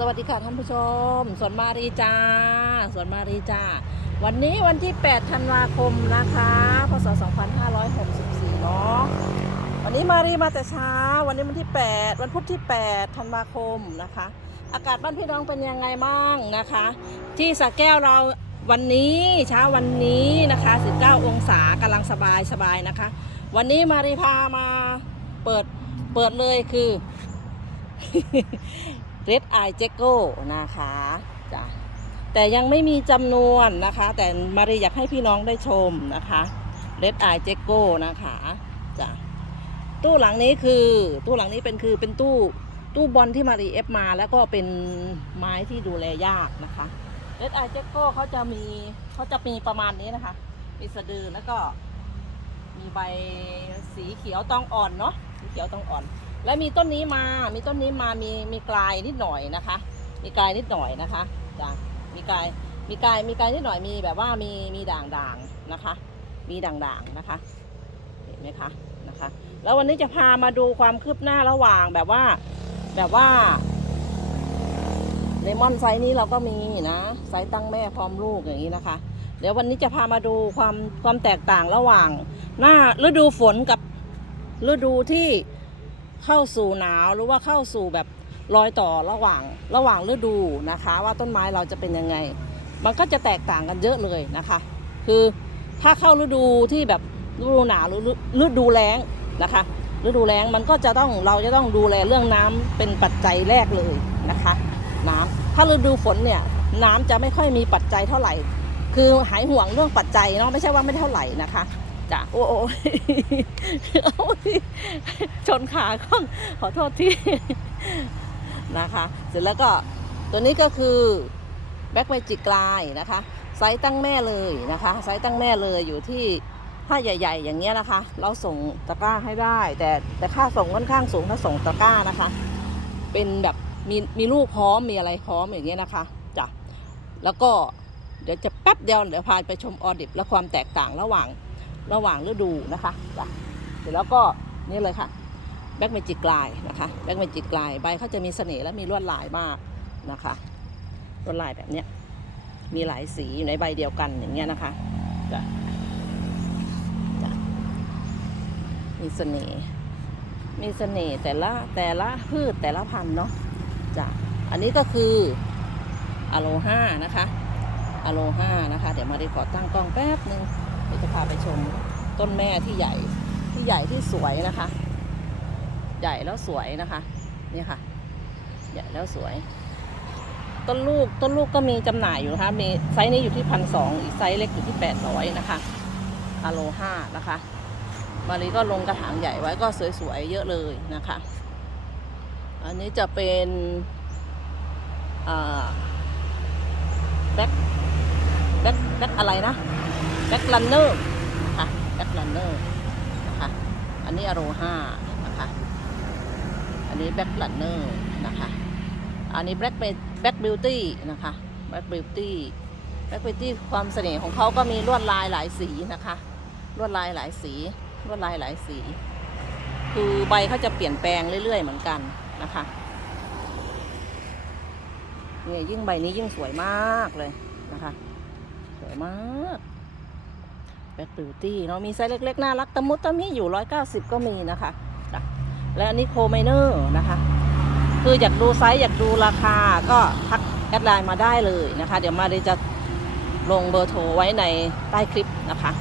สวัสดีค่ะท่านผู้ชม สวนมารีจ้า สวนมารีจ้า วันนี้วันที่ 8 ธันวาคมนะคะ พศ 2564 เนาะ วันนี้มารีมาแต่เช้า วันนี้วันที่ 8 วันพุธที่ 8 ธันวาคมนะคะ อากาศบ้านพี่น้องเป็นยังไงบ้างนะคะ ที่สระแก้วเราวันนี้เช้าวันนี้นะคะ 19 องศากำลังสบายสบายนะคะ วันนี้มารีพามาเปิดเปิดเลยคือ เรดไอเจโก้นะคะจ้ะแต่ยังไม่มีจำนวนนะคะ แต่มารีอยากให้พี่น้องได้ชมนะคะเรดไอเจโก้นะคะจ้ะตู้หลังนี้คือตู้หลังนี้เป็นคือเป็นตู้ตู้บอลที่มารีเอฟมาแล้วก็เป็นไม้ที่ดูแลยากนะคะเรดไอเจโก้เขาจะมีเขาจะมีประมาณนี้นะคะ มีสะดือแล้วก็มีใบสีเขียวตองอ่อนเนาะสีเขียวตองอ่อน และมีต้นนี้มา มีต้นนี้มามีมีกลายนิดหน่อยนะคะ มีกลายนิดหน่อยนะคะจ้ะมีกลาย มีกลาย มีกลายนิดหน่อย มีแบบว่ามีมีด่างด่างนะคะ มีด่างด่างนะคะ เห็นไหมคะ นะคะ แล้ววันนี้จะพามาดูความคืบหน้าระหว่างแบบว่า แบบว่าเลมอนไซส์นี้เราก็มีนะไซส์ตั้งแม่พร้อมลูกอย่างนี้นะคะ เดี๋ยววันนี้จะพามาดูความความแตกต่างระหว่าง หน้าฤดูฝนกับฤดูที่ เข้าสู่หนาวหรือว่าเข้าสู่แบบรอยต่อระหว่างระหว่างฤดูนะคะ ว่าต้นไม้เราจะเป็นยังไง มันก็จะแตกต่างกันเยอะเลยนะคะ คือถ้าเข้าฤดูที่แบบฤดูหนาวหรือฤดูแล้งนะคะฤดูแล้งมันก็จะต้องเราจะต้องดูแลเรื่องน้ำเป็นปัจจัยแรกเลยนะคะ น้ำถ้าฤดูฝนเนี่ยน้ำจะไม่ค่อยมีปัจจัยเท่าไหร่ คือหายห่วงเรื่องปัจจัยเนาะไม่ใช่ว่าไม่เท่าไหร่นะคะ จ้ะโอ้โอ้โอ้ยชนขาข้องขอโทษที่นะคะ เสร็จแล้วก็ตัวนี้ก็คือแบ็กเมจิกลายนะคะไซส์ตั้งแม่เลยนะคะไซส์ตั้งแม่เลยอยู่ที่ถ้าใหญ่ ๆ อย่างเงี้ยนะคะ เราส่งตะกร้าให้ได้ แต่แต่ค่าส่งค่อนข้างสูงถ้าส่งตะกร้านะคะ เป็นแบบมีมีลูกพร้อมมีอะไรพร้อมอย่างเงี้ยนะคะจ้ะแล้วก็เดี๋ยวจะแป๊บเดียวเดี๋ยวพาไปชมออดิบและความแตกต่างระหว่าง ระหว่างฤดูนะคะเสร็จแล้วก็นี่เลยค่ะแบ็กเมจิกลายนะคะแบ็กเมจิกลายใบเขาจะมีเสน่ห์และมีลวดลายมากนะคะลวดลายแบบเนี้ยมีหลายสีอยู่ในใบเดียวกันอย่างเงี้ยนะคะจ้ะจ้ะมีเสน่ห์มีเสน่ห์แต่ละแต่ละพืชแต่ละพันธุ์เนาะจ้ะอันนี้ก็คืออะโลฮานะคะ อะโลฮานะคะ เดี๋ยวมาดีขอตั้งกล้องแป๊บหนึ่งเดี๋ยวจะพาไปชมต้นแม่ที่ใหญ่ที่ใหญ่ที่สวยนะคะ ใหญ่แล้วสวยนะคะนี่ค่ะ ใหญ่แล้วสวย ต้นลูกต้นลูกก็มีจำหน่ายอยู่นะคะมีไซส์นี้อยู่ที่พันสองอีกไซส์เล็กอยู่ที่แปดร้อยนะคะอะโลฮานะคะมารีก็ลงกระถางใหญ่ไว้ก็สวยๆเยอะเลยนะคะ อันนี้จะเป็นแบ็ค แบ็คแบ็คอะไรนะแบ็คลันเนอร์นะคะแบ็คลันเนอร์นะคะอันนี้อโรห้านะคะอันนี้แบ็คลันเนอร์นะคะอันนี้แบ็คแบ็คบิวตี้นะคะแบ็คบิวตี้แบ็คบิวตี้ความเสน่ห์ของเขาก็มีลวดลายหลายสีนะคะลวดลายหลายสีลวดลายหลายสี คือใบเขาจะเปลี่ยนแปลงเรื่อยๆเหมือนกันนะคะเนี่ยยิ่งใบนี้ยิ่งสวยมากเลยนะคะ วยมากแบ็คบิวตี้เนาะมีไซส์เล็ก ๆ น่ารักตะมุตตะมิอยู่ร้อยเก้าสิบก็มีนะคะและอันนี้โคไมเนอร์นะคะ คืออยากดูไซส์อยากดูราคาก็ทักแอดไลน์มาได้เลยนะคะ เดี๋ยวมาเดี๋ยจะลงเบอร์โทรไว้ในใต้คลิปนะคะ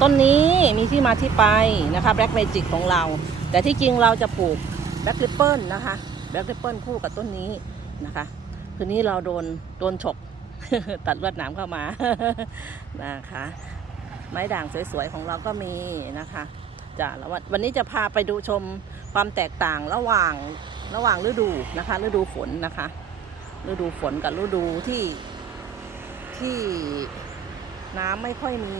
ต้นนี้มีที่มาที่ไปนะคะแบล็กเมจิกของเรา แต่ที่จริงเราจะปลูกแบล็กริปเปิลนะคะแบล็กริปเปิลคู่กับต้นนี้นะคะ คืนนี้เราโดนโดนฉก ตัดลวดหนามเข้ามานะคะ ไม้ด่างสวยๆของเราก็มีนะคะจ้ะแล้ววันนี้จะพาไปดูชมความแตกต่างระหว่างระหว่างฤดูนะคะ ฤดูฝนนะคะ ฤดูฝนกับฤดูที่ที่น้ำไม่ค่อยมี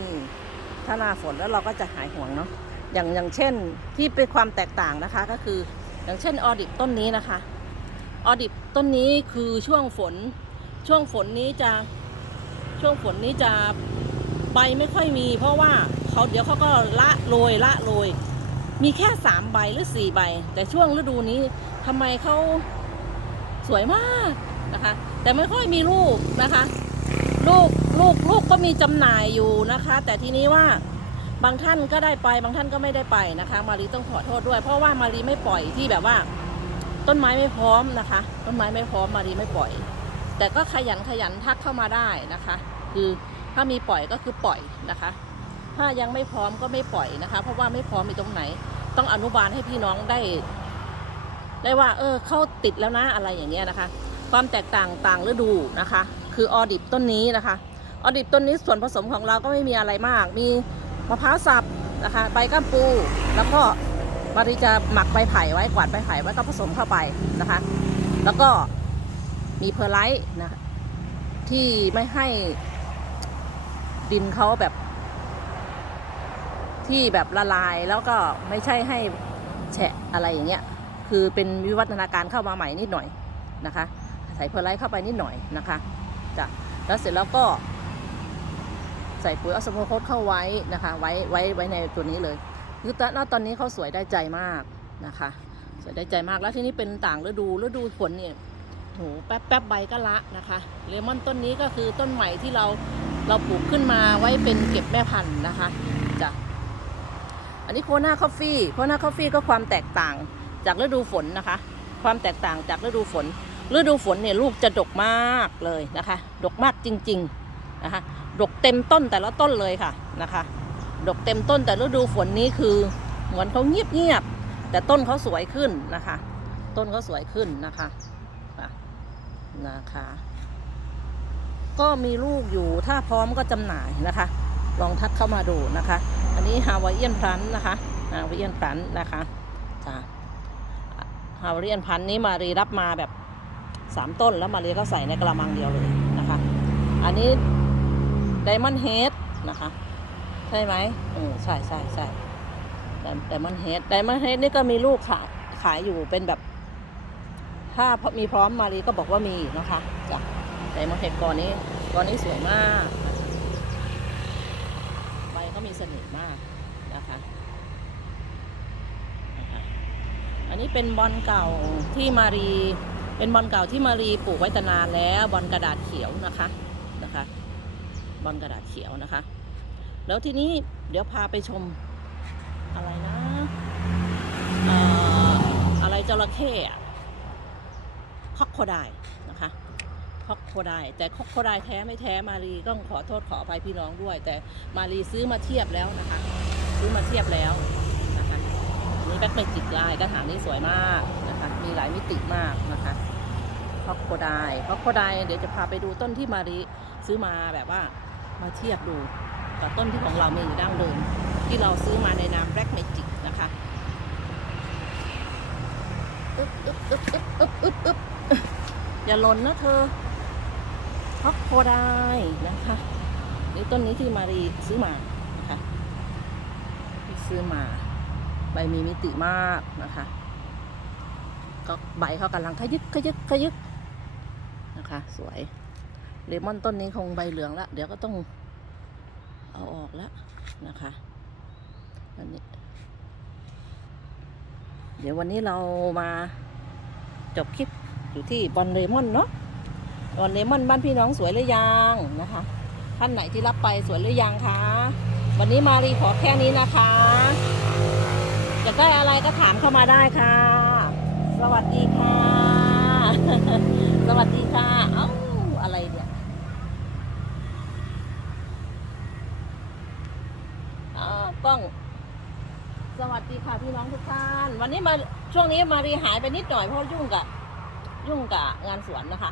ถ้าหน้าฝนแล้วเราก็จะหายห่วงเนาะอย่างอย่างเช่นที่เป็นความแตกต่างนะคะก็คืออย่างเช่นออดิบต้นนี้นะคะ ออดิบต้นนี้คือช่วงฝน ช่วงฝนนี้จะช่วงฝนนี้จะใบไม่ค่อยมี เพราะว่าเขาเดี๋ยวเขาก็ละโรยละโรย มีแค่สามใบหรือสี่ใบ แต่ช่วงฤดูนี้ทำไมเขาสวยมากนะคะ แต่ไม่ค่อยมีลูกนะคะ ลูกลูกลูกก็มีจำหน่ายอยู่นะคะ แต่ทีนี้ว่าบางท่านก็ได้ไปบางท่านก็ไม่ได้ไปนะคะ มารีต้องขอโทษด้วย เพราะว่ามารีไม่ปล่อยที่แบบว่า ต้นไม้ไม่พร้อมนะคะ ต้นไม้ไม่พร้อมมารีไม่ปล่อย แต่ก็ขยันขยันทักเข้ามาได้นะคะ คือถ้ามีปล่อยก็คือปล่อยนะคะ ถ้ายังไม่พร้อมก็ไม่ปล่อยนะคะ เพราะว่าไม่พร้อมมีตรงไหน ต้องอนุบาลให้พี่น้องได้ ได้ว่า เออเข้าติดแล้วนะอะไรอย่างเงี้ยนะคะ ความแตกต่างต่างฤดูนะคะ คือออดิบต้นนี้นะคะ ออดิบต้นนี้ส่วนผสมของเราก็ไม่มีอะไรมาก มีมะพร้าวสับนะคะใบก้ามปู แล้วก็มาริจะหมักใบไผ่ไว้กวาดใบไผ่ไว้ก็ผสมเข้าไปนะคะ แล้วก็ มีเพอร์ไลท์นะที่ไม่ให้ดินเขาแบบ ที่แบบละลายแล้วก็ไม่ใช่ให้แฉะอะไรอย่างเงี้ย คือเป็นวิวัฒนาการเข้ามาใหม่นิดหน่อยนะคะ ใส่เพอร์ไลท์เข้าไปนิดหน่อยนะคะจ้ะแล้วเสร็จแล้วก็ ใส่ปุ๋ยอสโมโคสเข้าไว้นะคะ ไว้ไว้ไว้ในตัวนี้เลยคือตอนตอนนี้เขาสวยได้ใจมากนะคะ สวยได้ใจมากแล้วที่นี้เป็นต่างฤดูฤดูฝนเนี่ย หแป๊บแป๊บใบก็ละนะคะ เลมอนต้นนี้ก็คือต้นใหม่ที่เราเราปลูกขึ้นมาไว้เป็นเก็บแม่พันธุ์นะคะจ้ะอันนี้โคนาคอฟฟี่โคนาคอฟฟี่ก็ความแตกต่างจากฤดูฝนนะคะ ความแตกต่างจากฤดูฝน ฤดูฝนเนี่ยลูกจะดกมากเลยนะคะ ดกมากจริงๆนะคะ ดกเต็มต้นแต่ละต้นเลยค่ะนะคะ ดกเต็มต้นแต่ฤดูฝนนี้คือเหมือนเขาเงียบเงียบๆแต่ต้นเขาสวยขึ้นนะคะ ต้นเขาสวยขึ้นนะคะ นะคะ ก็มีลูกอยู่ถ้าพร้อมก็จำหน่ายนะคะ ลองทักเข้ามาดูนะคะ อันนี้ฮาวายเอียนพลันนะคะฮาวายเอียนพลันนะคะจ้ะฮาวายเอียนพันธ์นี้มารีรับมาแบบสามต้นแล้วมารีก็ใส่ในกระมังเดียวเลยนะคะ อันนี้ไดมอนด์เฮดนะคะ ใช่ไหมเออใช่ใช่ใช่ไดมอนด์เฮดไดมอนด์เฮดนี่ก็มีลูกขายขายอยู่เป็นแบบ ถ้ามีพร้อมมารีก็บอกว่ามีนะคะจ้ะไดมอนด์เฮดก่อนนี้ก่อนนี้สวยมากใบก็มีเสน่ห์มากนะคะอันนี้เป็นบอลเก่าที่มารีเป็นบอลเก่าที่มารีปลูกไว้ตนานแล้วบอลกระดาษเขียวนะคะนะคะบอลกระดาษเขียวนะคะ แล้วทีนี้เดี๋ยวพาไปชมอะไรนะอออะไรจระเข้อะ คอกโคไดนะคะคอกโคไดแต่คอกโคไดแท้ไม่แท้มารีต้องขอโทษขออภัยพี่น้องด้วย แต่มารีซื้อมาเทียบแล้วนะคะ ซื้อมาเทียบแล้วนะคะนี่แบ็คเมจิกลายกระถางนี้สวยมากนะคะ มีหลายมิติมากนะคะคอกโคไดคอกโคไดเดี๋ยวจะพาไปดูต้นที่มารีซื้อมาแบบว่ามาเทียบดูกับต้นที่ของเรามีอยู่ดั้งเดิมที่เราซื้อมาในนาม Magic นะคะอึ๊บอึ๊บอึ๊บอึ๊บอึ๊บอึ๊บอึ๊บ อย่าหล่นนะเธอฮอกโคได้นะคะนี่ต้นนี้ที่มารีซื้อมานะคะที่ซื้อมาใบมีมิติมากนะคะก็ใบเขากำลังขยึกขยึกขยึกนะคะ สวยเลมอนต้นนี้คงใบเหลืองล้วเดี๋ยวก็ต้องเอาออกแล้วนะคะวันนี้ เดี๋ยววันนี้เรามาจบคลิป อยู่ที่บอลเลมอนเนาะบอลเลมอนบ้านพี่น้องสวยหรือยังนะคะ ท่านไหนที่รับไปสวยหรือยังคะ วันนี้มารีขอแค่นี้นะคะอยากได้อะไรก็ถามเข้ามาได้ค่ะ สวัสดีค่ะ สวัสดีค่ะ เอ้าอะไรเนี่ยอ้าวกล้อง สวัสดีค่ะพี่น้องทุกท่าน วันนี้มาช่วงนี้มารีหายไปนิดหน่อยเพราะยุ่งกับ ยุ่งกับงานสวนนะคะ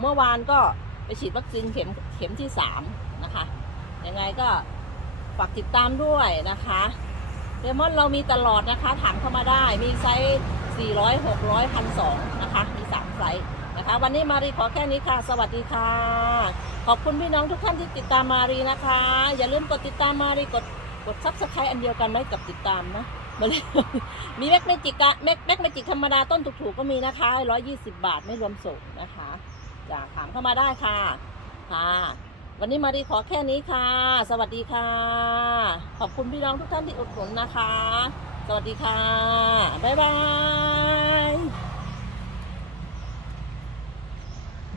เมื่อวานก็ไปฉีดวัคซีนเข็มเข็มที่สามนะคะยังไงก็ฝากติดตามด้วยนะคะเลมอนเรามีตลอดนะคะ ถามเข้ามาได้มีไซส์400 600 1,200นะคะ มี 3 ไซส์นะคะ วันนี้มารีขอแค่นี้ค่ะ สวัสดีค่ะ ขอบคุณพี่น้องทุกท่านที่ติดตามมารีนะคะ อย่าลืมกดติดตามมารีกดกดซับสไครต์อันเดียวกันไหมกับติดตามนะ มันมีแม็กเมจิกะแม็กแม็กเมจิกธรรมดาต้นถูกๆก็มีนะคะร้อยี่สิบาทไม่รวมส่งนะคะจะถามเข้ามาได้ค่ะค่ะ วันนี้มารีขอแค่นี้ค่ะ สวัสดีค่ะ ขอบคุณพี่น้องทุกท่านที่อุดหนุนนะคะ สวัสดีค่ะ บ๊ายบาย